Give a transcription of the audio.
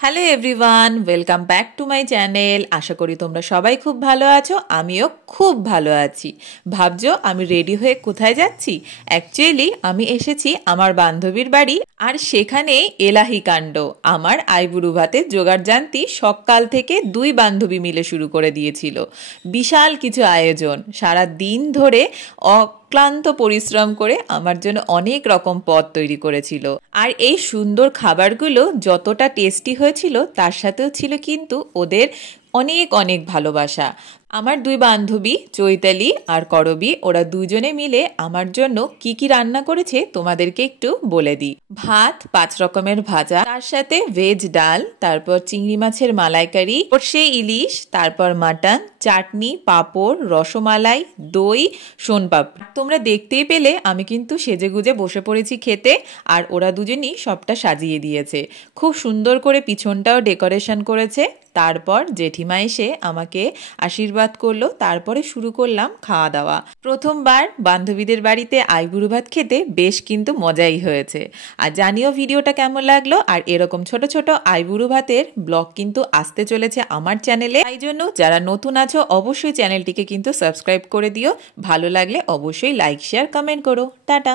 Hello everyone, welcome back to my channel. আশা করি তোমরা সবাই খুব ভালো আছো, আমিও খুব ভালো আছি। ভাবছো আমি রেডি হয়ে কোথায় যাচ্ছি? অ্যাকচুয়ালি আমি এসেছি আমার বান্ধবীর বাড়ি, আর সেখানে এলাহি কাণ্ড। আমার আইবুড়ো ভাতের জোগাড় জানতি সকাল থেকে দুই বান্ধবী মিলে শুরু করে দিয়েছিল। বিশাল কিছু আয়োজন, সারা দিন ধরে অক্লান্ত পরিশ্রম করে আমার জন্য অনেক রকম পদ তৈরি করেছিল। আর এই সুন্দর খাবারগুলো যতটা টেস্টি হয়েছিল, তার সাথেও ছিল কিন্তু ওদের অনেক অনেক ভালোবাসা। আমার দুই বান্ধবী চৈতালি আর করবী, ওরা দুজনে মিলে আমার জন্য কি কি রান্না করেছে তোমাদেরকে একটু বলে দিই। ভাত, 5 রকমের ভাজা, তার সাথে ভেজ ডাল, তারপর চিংড়ি মাছের মালাইকারি, সর্ষে ইলিশ, তারপর মাটন, চাটনি, পাঁপড়, রসমালাই, দই, সোনপাপড়ি। তোমরা দেখতেই পেলে আমি কিন্তু সেজেগুজে বসে পড়েছি খেতে, আর ওরা দুজনই সবটা সাজিয়ে দিয়েছে। খুব সুন্দর করে পিছনটাও ডেকোরেশন করেছে। তারপর জেঠিমা এসে আমাকে আশীর্বাদ করলো, তারপরে শুরু করলাম খাওয়া দাওয়া। প্রথমবার বান্ধবীদের বাড়িতে আইবুড়ো ভাত খেতে বেশ কিন্তু মজাই হয়েছে। আর জানিও ভিডিওটা কেমন লাগলো। আর এরকম ছোট ছোট আইবুড়ো ভাতের ব্লগ কিন্তু আসতে চলেছে আমার চ্যানেলে, তাই জন্য যারা নতুন আছো অবশ্যই চ্যানেলটিকে কিন্তু সাবস্ক্রাইব করে দিও। ভালো লাগলে অবশ্যই লাইক, শেয়ার, কমেন্ট করো। টাটা।